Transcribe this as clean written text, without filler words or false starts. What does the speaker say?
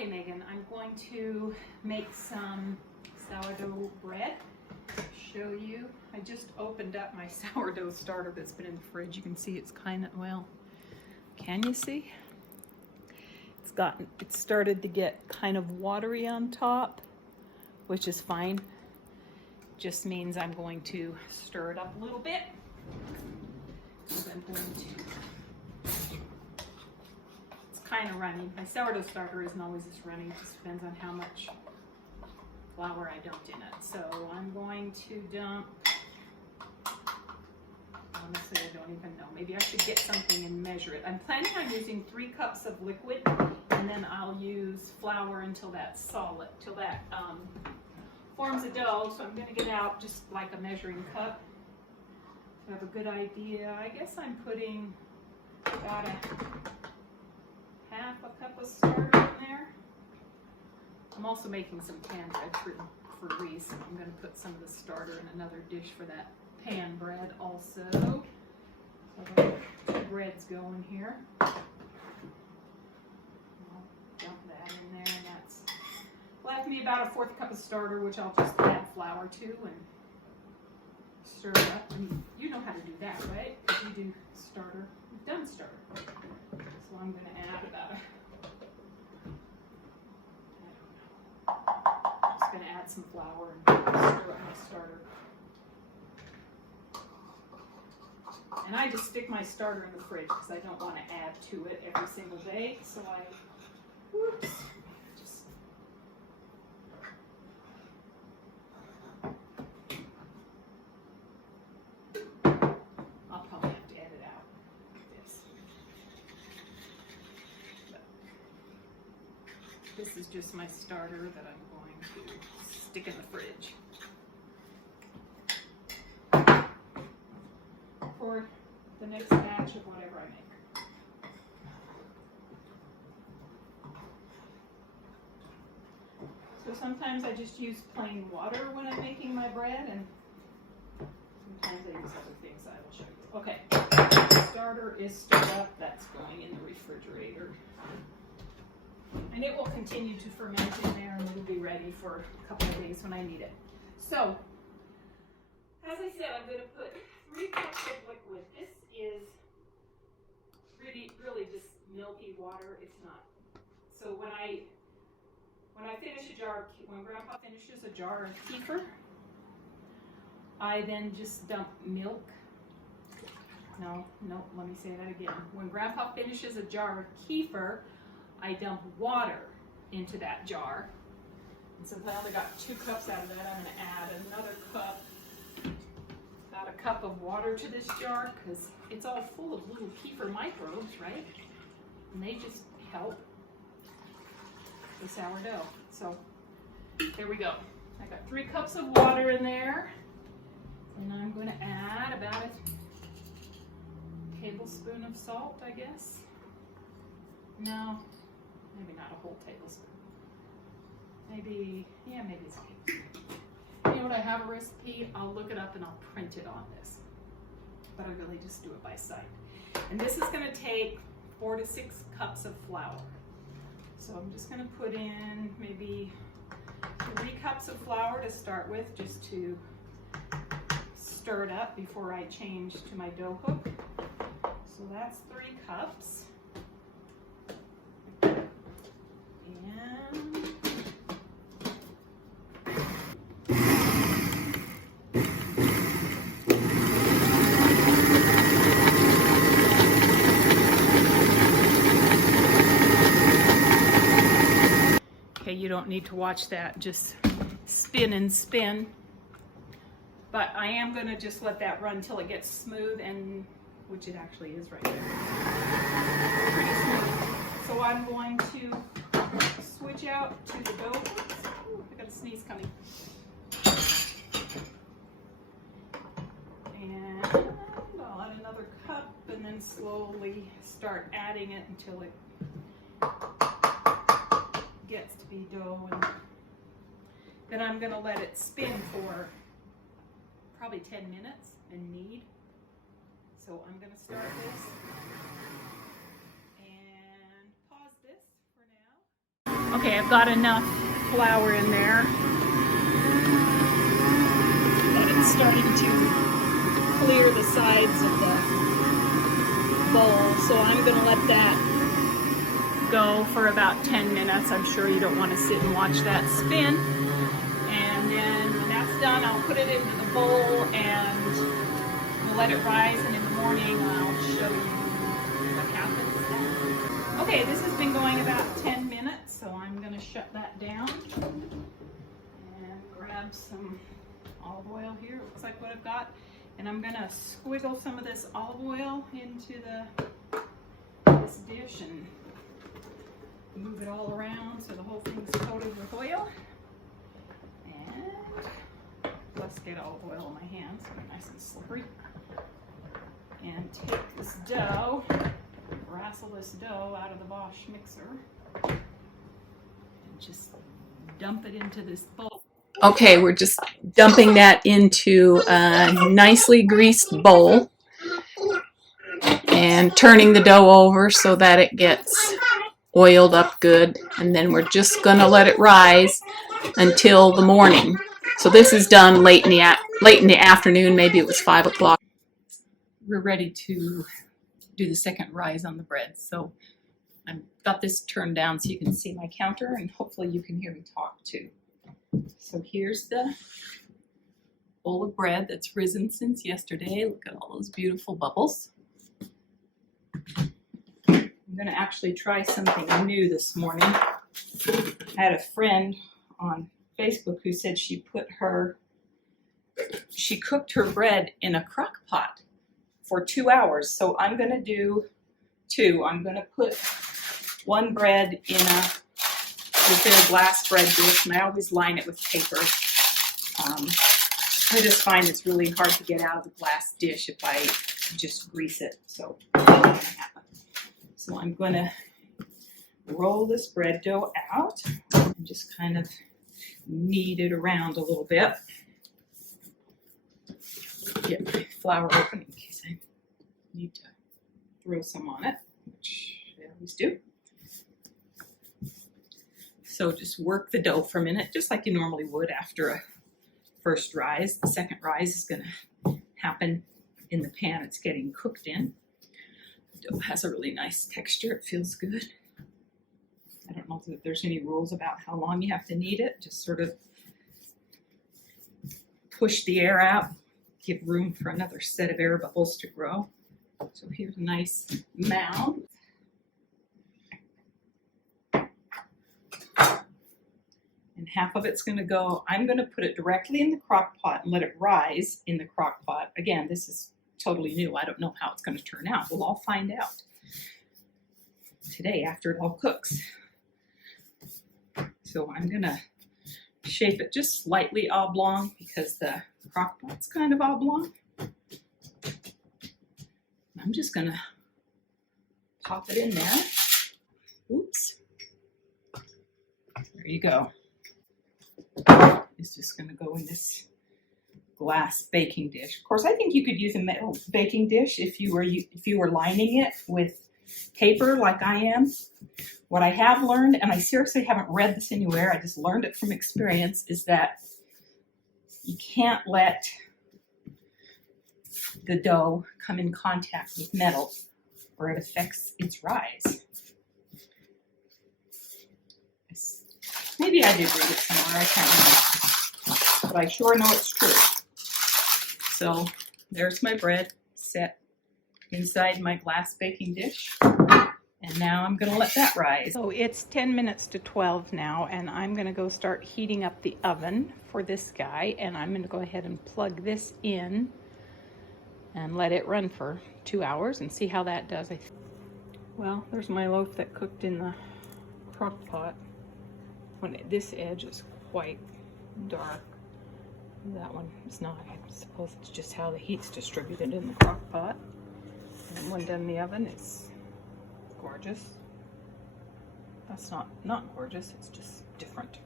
Okay, Megan, I'm going to make some sourdough bread. Show you. I just opened up my sourdough starter that's been in the fridge. You can see it's kind of, well, can you see? It started to get kind of watery on top, which is fine. Just means I'm going to stir it up a little bit. I'm going to, it's kind of runny. My sourdough starter isn't always as runny. It just depends on how much flour I dumped in it. So I'm going to dump, honestly I don't even know. Maybe I should get something and measure it. I'm planning on using 3 cups of liquid, and then I'll use flour until that's solid, till that forms a dough. So I'm going to get out just like a measuring cup to have a good idea. I guess I'm putting about a half a cup of starter in there. I'm also making some pan bread for Reese. I'm going to put some of the starter in another dish for that pan bread also. So the bread's going here. I'll dump that in there, and that's left me about a 1/4 cup of starter, which I'll just add flour to and stir it up. And you know how to do that, right? Because you do starter. You've done starter. So I'm going to add about I'm going to add some flour and stir up my starter. And I just stick my starter in the fridge because I don't want to add to it every single day. So I'll probably have to edit out this. But this is just my starter that I'm going to stick in the fridge for the next batch of whatever I make. So sometimes I just use plain water when I'm making my bread, and sometimes I use other things I will show you. Okay, the starter is stirred up. That's going in the refrigerator. And it will continue to ferment in there, and it'll be ready for a couple of days when I need it. So, as I said, I'm going to put 3 cups of liquid. This is really just milky water. It's not. So when I finish a jar, when Grandpa finishes a jar of kefir, I then just dump milk. No, let me say that again. When Grandpa finishes a jar of kefir, I dump water into that jar. And since I only got 2 cups out of that, I'm going to add another cup, about a cup of water to this jar, because it's all full of little kefir microbes, right? And they just help the sourdough. So there we go. I got 3 cups of water in there, and I'm going to add about a tablespoon of salt, I guess. No, maybe not a whole tablespoon. Maybe it's a tablespoon. You know what, I have a recipe. I'll look it up and I'll print it on this. But I really just do it by sight. And this is going to take 4 to 6 cups of flour. So I'm just going to put in maybe 3 cups of flour to start with, just to stir it up before I change to my dough hook. So that's 3 cups. And okay, you don't need to watch that, just spin and spin. But I am going to just let that run till it gets smooth, and which it actually is right there. Pretty smooth. So I'm going to switch out to the dough. Ooh, I got a sneeze coming. And I'll add another cup, and then slowly start adding it until it gets to be dough. And then I'm going to let it spin for probably 10 minutes and knead. So I'm going to start this and pause this for now. Okay, I've got enough flour in there that it's starting to clear the sides of the bowl, so I'm going to let that go for about 10 minutes. I'm sure you don't want to sit and watch that spin. And then when that's done, I'll put it into the bowl and we'll let it rise, and in the morning I'll show you what happens. Okay, this has been going about 10 minutes, so I'm going to shut that down and grab some olive oil here. It looks like what I've got. And I'm going to squiggle some of this olive oil into this dish and move it all around so the whole thing's coated with oil. And let's get olive oil on my hands so they're nice and slippery. And take this dough, wrestle this dough out of the Bosch mixer, and just dump it into this bowl. Okay, we're just dumping that into a nicely greased bowl and turning the dough over so that it gets oiled up good, and then we're just gonna let it rise until the morning. So this is done late in the afternoon, maybe it was 5 o'clock. We're ready to do the second rise on the bread. So I've got this turned down so you can see my counter, and hopefully you can hear me talk too. So here's the bowl of bread that's risen since yesterday. Look at all those beautiful bubbles. I'm going to actually try something new this morning. I had a friend on Facebook who said she cooked her bread in a crock pot for 2 hours. So I'm going to do 2. I'm going to put one bread in a glass bread dish, and I always line it with paper. I just find it's really hard to get out of the glass dish if I just grease it. So I'm going to roll this bread dough out and just kind of knead it around a little bit. Get my flour open in case I need to throw some on it, which I always do. So just work the dough for a minute, just like you normally would after a first rise. The second rise is going to happen in the pan it's getting cooked in. The dough has a really nice texture. It feels good. I don't know if there's any rules about how long you have to knead it. Just sort of push the air out, give room for another set of air bubbles to grow. So here's a nice mound. And half of it's going to go, I'm going to put it directly in the crock pot and let it rise in the crock pot. Again, this is totally new. I don't know how it's going to turn out. We'll all find out today after it all cooks. So I'm going to shape it just slightly oblong because the crock pot's kind of oblong. I'm just going to pop it in there. Oops. There you go. It's just going to go in this glass baking dish. Of course, I think you could use a metal baking dish if you were lining it with paper like I am. What I have learned, and I seriously haven't read this anywhere, I just learned it from experience, is that you can't let the dough come in contact with metal or it affects its rise. Maybe I did read it somewhere, I can't remember, but I sure know it's true. So there's my bread set inside my glass baking dish, and now I'm going to let that rise. So it's 10 minutes to 12 now, and I'm going to go start heating up the oven for this guy, and I'm going to go ahead and plug this in and let it run for 2 hours and see how that does. Well, there's my loaf that cooked in the crock pot. This edge is quite dark. That one is not. I suppose it's just how the heat's distributed in the crock pot. And when done in the oven, it's gorgeous. That's not gorgeous, it's just different.